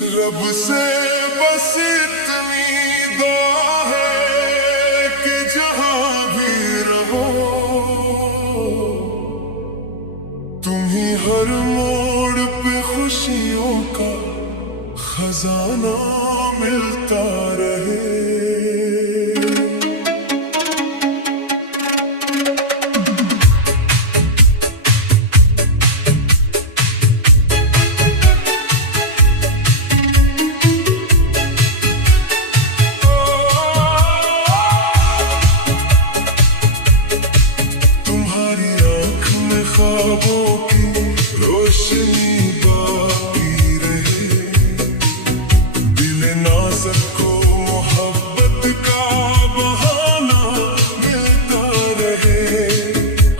रब से बस इतनी दुआ है कि जहां भी रहो तुम ही हर मोड़ पे खुशियों का खजाना मिलता रहे। ख्वाबों की रोशनी बाकी रहे, दिल नाज़ुक को मोहब्बत का बहाना मिलता रहे।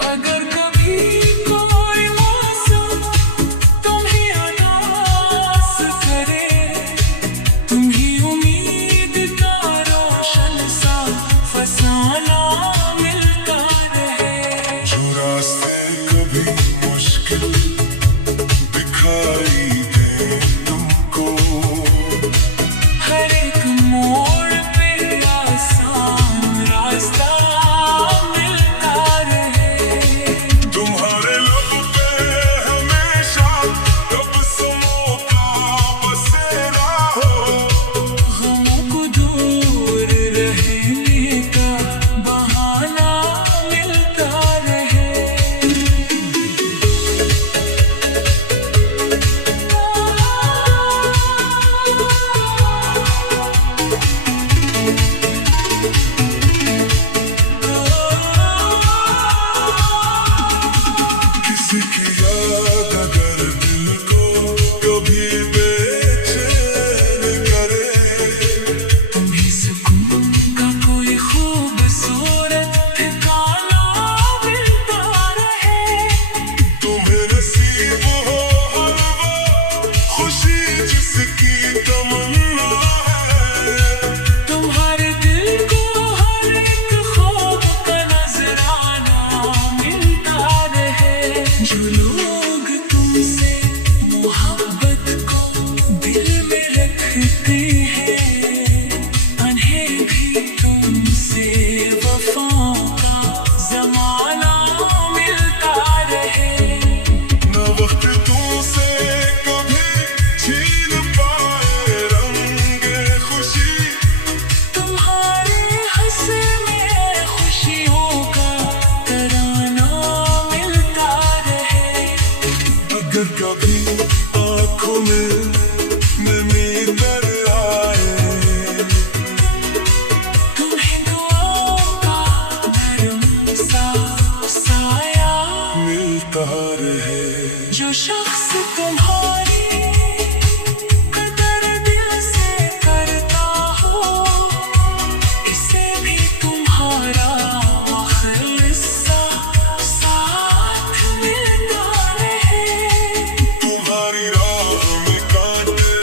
अगर कभी कोई मौसम तुम्हें उदास करे, तुम ही उम्मीद का रोशन सा फसाना मिलता रहे। जो रास्ते कभी मुश्किल दिखाई दे तुमको, हर एक मोड़ पे आसान रास्ता मिलता रहे। तुम्हारे लब पे हमेशा तबस्सुमों का बसेरा हो, गमों को दूर रहने का बहाना मिलता रहे। किसी की याद अगर दिल को कभी बेचैन करे, तुम्हें सुकून का कोई खूबसूरत ठिकाना मिलता रहे। तुम्हें नसीब हो हर वो खुशी जिसकी तमन्ना है। तुम्हारे दिल को हर एक ख्वाब का नजराना मिलता रहे। जो लोग तुमसे मोहब्बत को दिल में रखते हैं, उन्हें भी तुमसे वफा का ज़माना मिलता रहे। न वक्त तुमसे कभी छीन पाए रंगे खुशी, तुम्हारे हंसे में खुशियों का तराना मिलता रहे। अगर कभी आँखों में नमी दर आए, तुम्हें दुआओं का नरम सा साया मिलता रहे। जो शख्स तुम्हारी कदर दिल से करता हो, इसे भी तुम्हारा मुखलिस सा साथ मिलता रहे। तुम्हारी राह में कांटे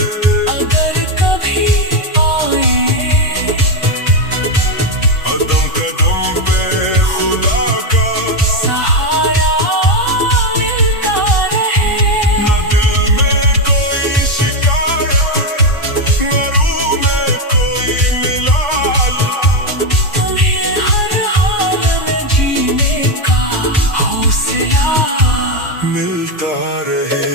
अगर कभी आए, कदम कदम पे खुदा का सहारा मिलता रहे। न दिल में कोई शिकायत, न रूह में कोई मिलाल, तुम्हें हर हाल में जीने का हौसला मिलता रहे।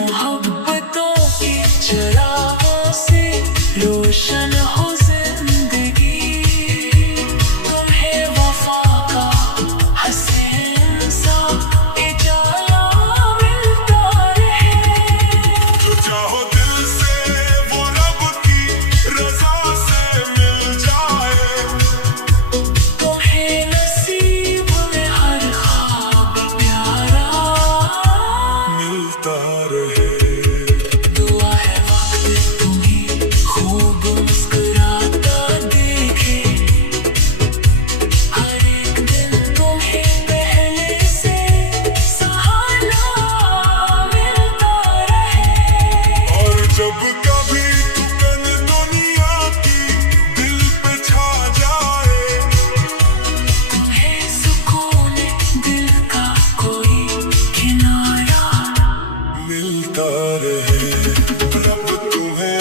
मोहब्बतों के चिरागों से रोशन हो जिंदगी, तुम्हें वफा का हसीन सा उजाला मिलता रहे। जो चाहो दिल से वो रब की रजा से मिल जाए, तुम्हें नसीब में हर ख्वाब प्यारा मिलता रहे। दुआ है वक्त तुम्हें खूब मुस्कुराता देखे, हर एक दिन तुम्हें पहले से सहारा मिलता रहे। और जब कभी तुकन दुनिया की दिल पे छा जाए, तुम्हें सुकून दिल का कोई किनारा मिलता रहे। रब तुम्हें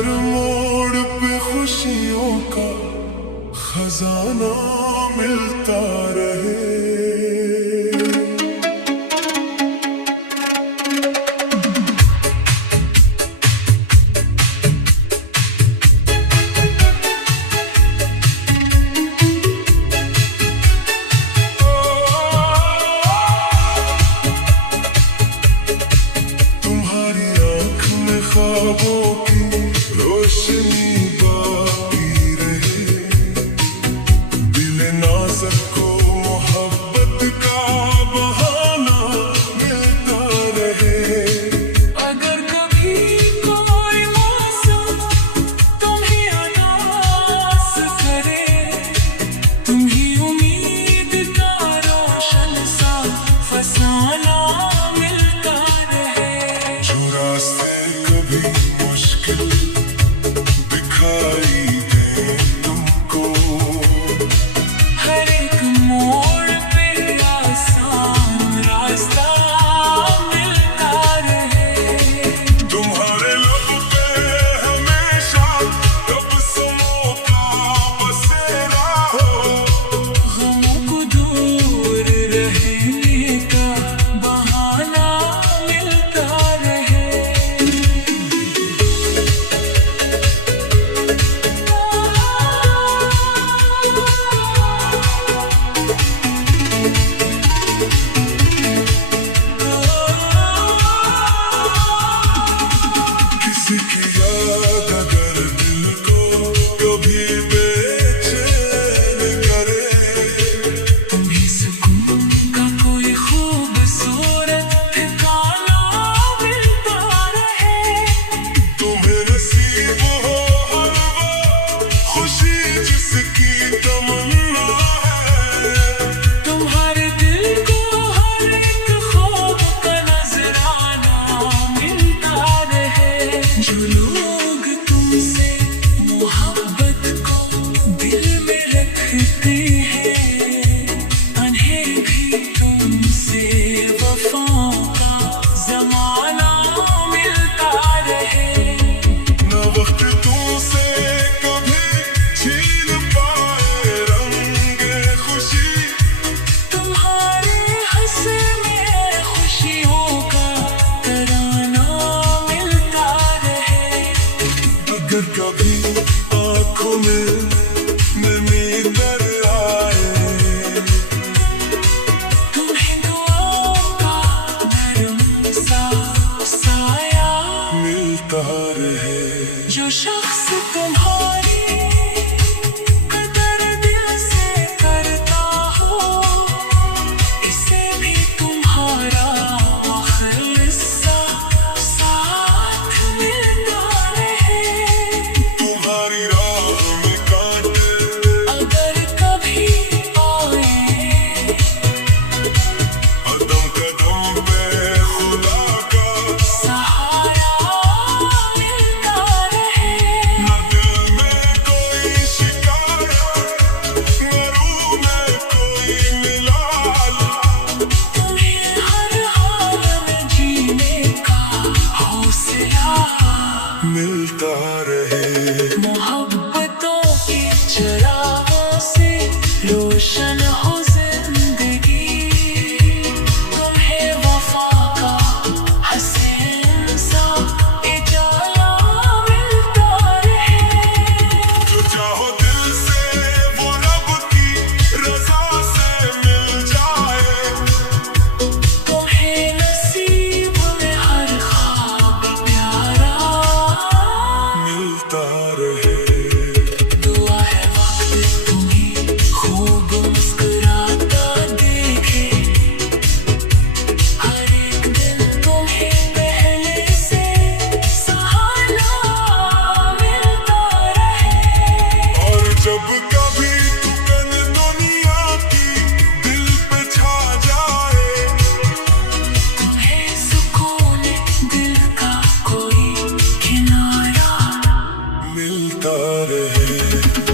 हर मोड़ पे खुशियों का खजाना मिलता रहे। तुम्हारी आँख में ख्वाबों की रोशनी बाकी रहे, दिल नाज़ुक को मोहब्बत का बहाना मिलता रहे। अगर कभी कोई मौसम तुम्हें उदास करे, तुम्हें उम्मीद का रोशन सा फसाना मिलता रहे। जो रास्ते कभी मुश्किल दिखाई दे तुमको, हर एक मोड़ पे आसान रास्ता मिलता रहे। तुम्हारे लब पे हमेशा तबस्सुमों का बसेरा हो, गमों को दूर रहने का बहाना मिलता रहे। किसी की याद अगर दिल को कभी बेचैन करे, तुम्हें सुकून का कोई खूबसूरत ठिकाना मिलता रहे। तुम्हें नसीब हो हर वो खुशी जिसकी तमन्ना है, तुम्हारे दिल को हर एक ख्वाब का नजराना मिलता रहे। जो लोग तुमसे मोहब्बत को दिल में रखते हैं, उन्हें भी तुमसे वफा का जमाना मिलता रहे। न वक्त तुमसे कभी छीन पाए रंगे खुशी, तुम्हारे हंस में खुशियों का तराना मिलता रहे। अगर कभी आँखों में नमी दर आए, तुम्हें दुआओं का नरम सा साया मिलता रहे। जो शख्स तुम्हारी कदर दिल से करता हो, इसे भी तुम्हारा मुखलिस सा साथ मिलता रहे। तुम्हारी राह में कांटे अगर कभी आए, कदम कदम पे खुदा का सहारा मिलता रहे। न दिल में कोई शिकायत, न रूह में कोई मिलाल, तुम्हें हर हाल में जीने का हौसला मिलता रहे। मोहब्बतों के चिरागों से रोशन हो जिंदगी, तुम्हें वफा का हसीन सा उजाला मिलता रहे। जो चाहो दिल से वो रब की रजा से मिल जाए, तुम्हें नसीब में हर ख्वाब प्यारा मिलता रहे। दुआ है वक्त तुम्हें खूब मुस्कुराता देखे, हर एक दिन तुम्हें पहले से सहारा मिलता रहे। और जब कभी थकन दुनिया की दिल पे छा जाए, तुम्हें सुकून दिल का कोई किनारा मिलता रहे।